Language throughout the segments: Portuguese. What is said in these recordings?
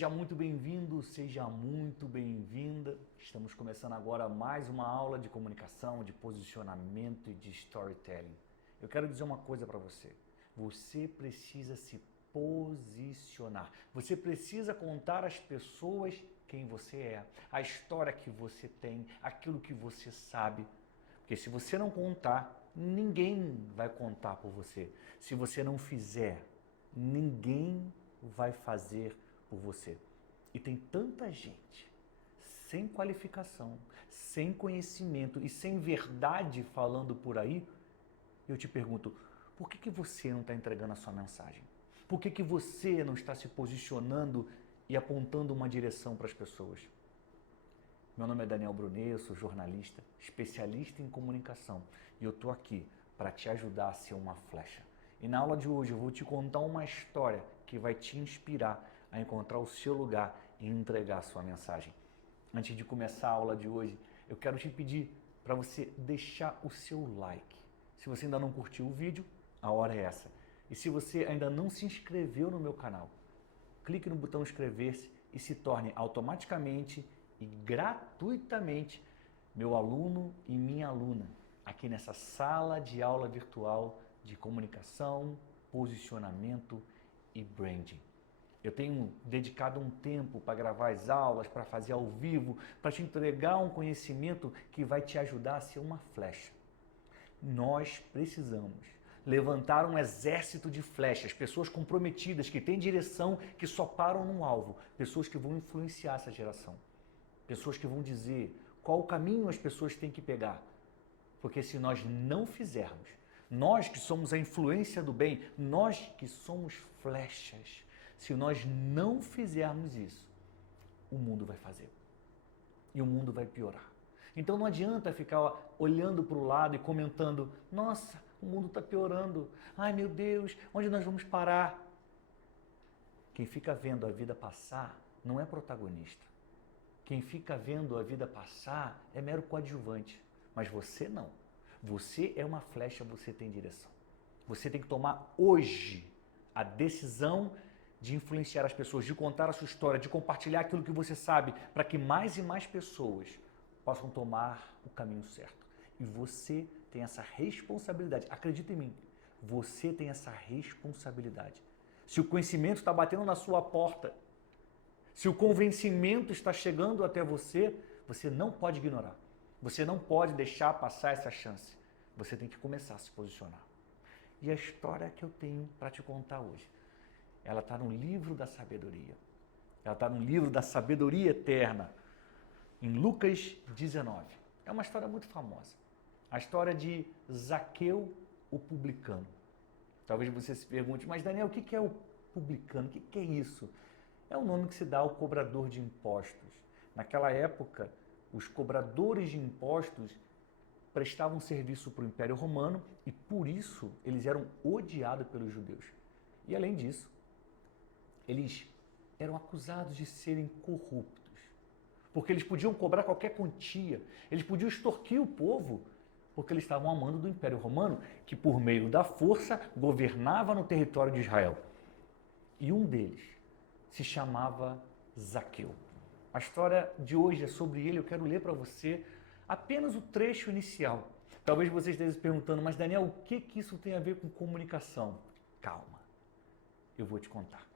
Seja muito bem-vindo, seja muito bem-vinda. Estamos começando agora mais uma aula de comunicação, de posicionamento e de storytelling. Eu quero dizer uma coisa para você. Você precisa se posicionar. Você precisa contar às pessoas quem você é, a história que você tem, aquilo que você sabe. Porque se você não contar, ninguém vai contar por você. Se você não fizer, ninguém vai fazer por você. E tem tanta gente sem qualificação, sem conhecimento e sem verdade falando por aí. Eu te pergunto, por que você não está entregando a sua mensagem? Por que você não está se posicionando e apontando uma direção para as pessoas? Meu nome é Daniel Brunet, eu sou jornalista, especialista em comunicação e eu estou aqui para te ajudar a ser uma flecha. E na aula de hoje eu vou te contar uma história que vai te inspirar a encontrar o seu lugar e entregar a sua mensagem. Antes de começar a aula de hoje, eu quero te pedir para você deixar o seu like. Se você ainda não curtiu o vídeo, a hora é essa. E se você ainda não se inscreveu no meu canal, clique no botão inscrever-se e se torne automaticamente e gratuitamente meu aluno e minha aluna aqui nessa sala de aula virtual de comunicação, posicionamento e branding. Eu tenho dedicado um tempo para gravar as aulas, para fazer ao vivo, para te entregar um conhecimento que vai te ajudar a ser uma flecha. Nós precisamos levantar um exército de flechas, pessoas comprometidas, que têm direção, que só param no alvo, pessoas que vão influenciar essa geração, pessoas que vão dizer qual caminho as pessoas têm que pegar. Porque se nós não fizermos, nós que somos a influência do bem, nós que somos flechas, se nós não fizermos isso, o mundo vai fazer. E o mundo vai piorar. Então não adianta ficar olhando para o lado e comentando, nossa, o mundo está piorando, ai meu Deus, onde nós vamos parar? Quem fica vendo a vida passar não é protagonista. Quem fica vendo a vida passar é mero coadjuvante. Mas você não. Você é uma flecha, você tem direção. Você tem que tomar hoje a decisão de influenciar as pessoas, de contar a sua história, de compartilhar aquilo que você sabe, para que mais e mais pessoas possam tomar o caminho certo. E você tem essa responsabilidade. Acredita em mim, você tem essa responsabilidade. Se o conhecimento está batendo na sua porta, se o convencimento está chegando até você, você não pode ignorar. Você não pode deixar passar essa chance. Você tem que começar a se posicionar. E a história que eu tenho para te contar hoje, ela está no livro da sabedoria. Ela está no livro da sabedoria eterna, em Lucas 19. É uma história muito famosa. A história de Zaqueu, o publicano. Talvez você se pergunte, mas Daniel, o que é o publicano? O que é isso? É o nome que se dá ao cobrador de impostos. Naquela época, os cobradores de impostos prestavam serviço para o Império Romano e, por isso, eles eram odiados pelos judeus. E, além disso, eles eram acusados de serem corruptos, porque eles podiam cobrar qualquer quantia, eles podiam extorquir o povo, porque eles estavam a mando do Império Romano, que, por meio da força, governava no território de Israel. E um deles se chamava Zaqueu. A história de hoje é sobre ele, eu quero ler para você apenas o trecho inicial. Talvez você esteja se perguntando, mas Daniel, o que isso tem a ver com comunicação? Calma, eu vou te contar.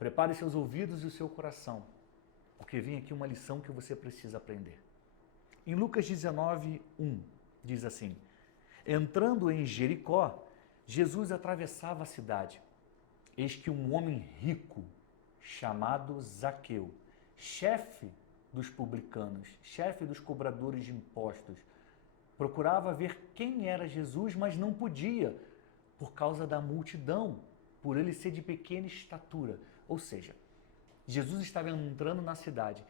Prepare seus ouvidos e o seu coração, porque vem aqui uma lição que você precisa aprender. Em Lucas 19, 1, diz assim, entrando em Jericó, Jesus atravessava a cidade. Eis que um homem rico, chamado Zaqueu, chefe dos publicanos, chefe dos cobradores de impostos, procurava ver quem era Jesus, mas não podia, por causa da multidão, por ele ser de pequena estatura. Ou seja, Jesus estava entrando na cidade,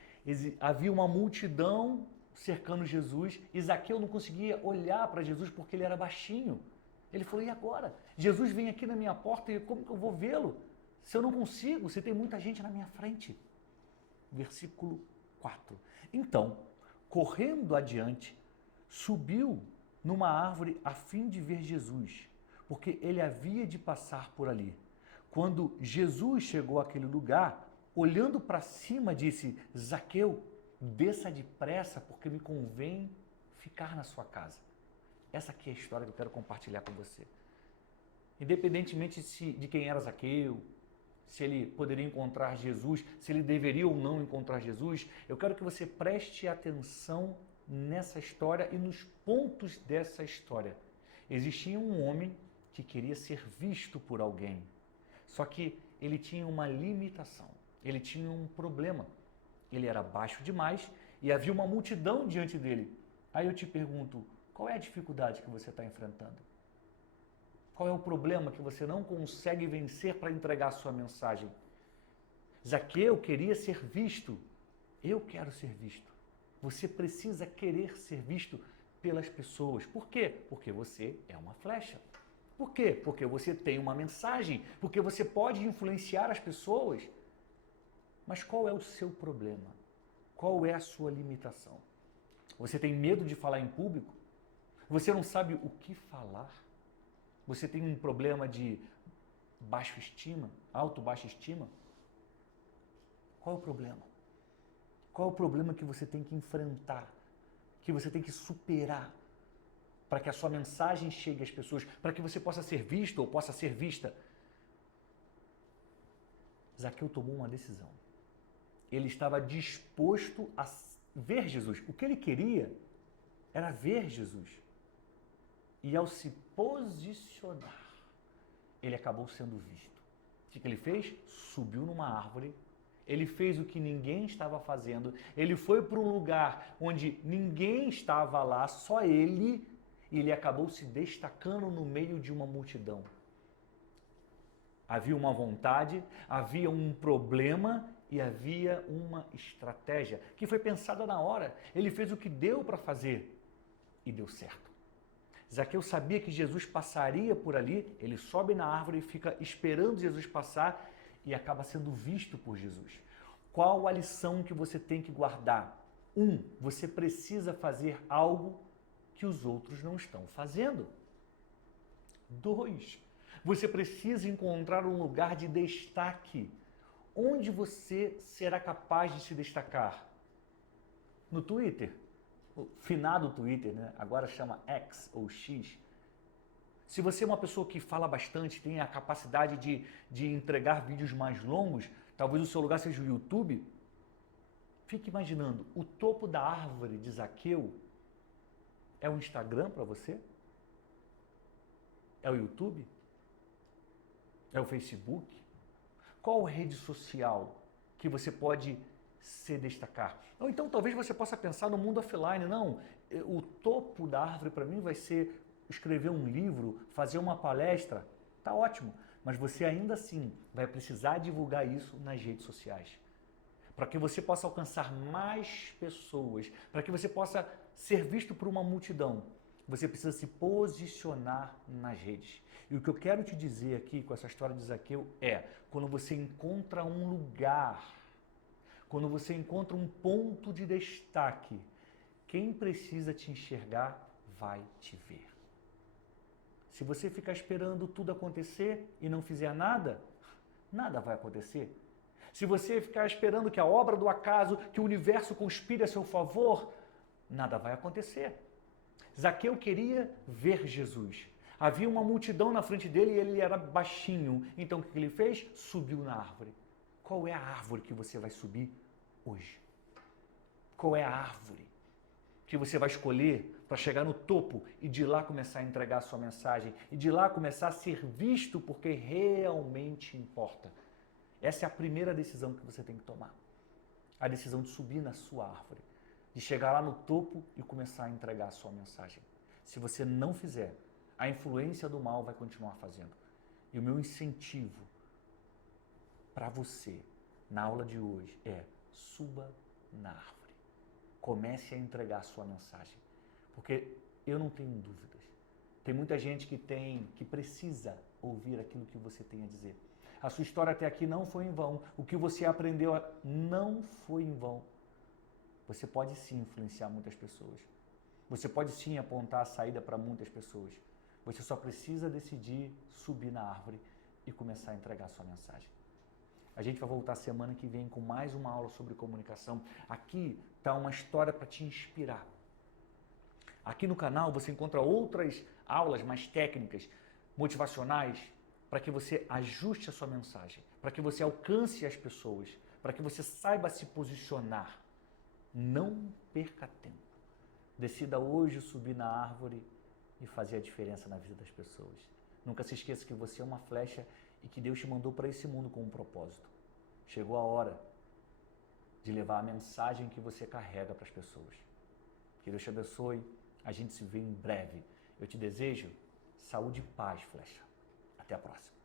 havia uma multidão cercando Jesus e Zaqueu não conseguia olhar para Jesus porque ele era baixinho. Ele falou, e agora? Jesus vem aqui na minha porta e como que eu vou vê-lo? Se eu não consigo, se tem muita gente na minha frente. Versículo 4. Então, correndo adiante, subiu numa árvore a fim de ver Jesus, porque ele havia de passar por ali. Quando Jesus chegou àquele lugar, olhando para cima, disse: Zaqueu, desça depressa, porque me convém ficar na sua casa. Essa aqui é a história que eu quero compartilhar com você. Independentemente de quem era Zaqueu, se ele poderia encontrar Jesus, se ele deveria ou não encontrar Jesus, eu quero que você preste atenção nessa história e nos pontos dessa história. Existia um homem que queria ser visto por alguém, só que ele tinha uma limitação, ele tinha um problema. Ele era baixo demais e havia uma multidão diante dele. Aí eu te pergunto, qual é a dificuldade que você está enfrentando? Qual é o problema que você não consegue vencer para entregar a sua mensagem? Zaqueu queria ser visto. Eu quero ser visto. Você precisa querer ser visto pelas pessoas. Por quê? Porque você é uma flecha. Por quê? Porque você tem uma mensagem. Porque você pode influenciar as pessoas. Mas qual é o seu problema? Qual é a sua limitação? Você tem medo de falar em público? Você não sabe o que falar? Você tem um problema de baixa estima, baixa estima? Qual é o problema? Qual é o problema que você tem que enfrentar, que você tem que superar, para que a sua mensagem chegue às pessoas, para que você possa ser visto ou possa ser vista? Zaqueu tomou uma decisão. Ele estava disposto a ver Jesus. O que ele queria era ver Jesus. E ao se posicionar, ele acabou sendo visto. O que ele fez? Subiu numa árvore. Ele fez o que ninguém estava fazendo. Ele foi para um lugar onde ninguém estava lá, só ele. E ele acabou se destacando no meio de uma multidão. Havia uma vontade, havia um problema e havia uma estratégia que foi pensada na hora. Ele fez o que deu para fazer e deu certo. Zaqueu sabia que Jesus passaria por ali, ele sobe na árvore e fica esperando Jesus passar e acaba sendo visto por Jesus. Qual a lição que você tem que guardar? 1. Você precisa fazer algo que os outros não estão fazendo. 2. Você precisa encontrar um lugar de destaque. Onde você será capaz de se destacar? No Twitter? O finado Twitter, né? Agora chama X ou X. Se você é uma pessoa que fala bastante, tem a capacidade de entregar vídeos mais longos, talvez o seu lugar seja o YouTube. Fique imaginando, o topo da árvore de Zaqueu é o Instagram para você? É o YouTube? É o Facebook? Qual rede social que você pode se destacar? Ou então talvez você possa pensar no mundo offline. Não, o topo da árvore para mim vai ser escrever um livro, fazer uma palestra. Tá ótimo, mas você ainda assim vai precisar divulgar isso nas redes sociais. Para que você possa alcançar mais pessoas, para que você possa ser visto por uma multidão, você precisa se posicionar nas redes. E o que eu quero te dizer aqui com essa história de Zaqueu é, quando você encontra um lugar, quando você encontra um ponto de destaque, quem precisa te enxergar vai te ver. Se você ficar esperando tudo acontecer e não fizer nada, nada vai acontecer. Se você ficar esperando que a obra do acaso, que o universo conspire a seu favor, nada vai acontecer. Zaqueu queria ver Jesus. Havia uma multidão na frente dele e ele era baixinho. Então o que ele fez? Subiu na árvore. Qual é a árvore que você vai subir hoje? Qual é a árvore que você vai escolher para chegar no topo e de lá começar a entregar a sua mensagem e de lá começar a ser visto porque realmente importa? Essa é a primeira decisão que você tem que tomar. A decisão de subir na sua árvore, de chegar lá no topo e começar a entregar a sua mensagem. Se você não fizer, a influência do mal vai continuar fazendo. E o meu incentivo para você na aula de hoje é: suba na árvore. Comece a entregar a sua mensagem. Porque eu não tenho dúvidas. Tem muita gente que precisa ouvir aquilo que você tem a dizer. A sua história até aqui não foi em vão. O que você aprendeu não foi em vão. Você pode sim influenciar muitas pessoas. Você pode sim apontar a saída para muitas pessoas. Você só precisa decidir subir na árvore e começar a entregar a sua mensagem. A gente vai voltar semana que vem com mais uma aula sobre comunicação. Aqui está uma história para te inspirar. Aqui no canal você encontra outras aulas mais técnicas, motivacionais, para que você ajuste a sua mensagem, para que você alcance as pessoas, para que você saiba se posicionar. Não perca tempo. Decida hoje subir na árvore e fazer a diferença na vida das pessoas. Nunca se esqueça que você é uma flecha e que Deus te mandou para esse mundo com um propósito. Chegou a hora de levar a mensagem que você carrega para as pessoas. Que Deus te abençoe. A gente se vê em breve. Eu te desejo saúde e paz, flecha. Até a próxima.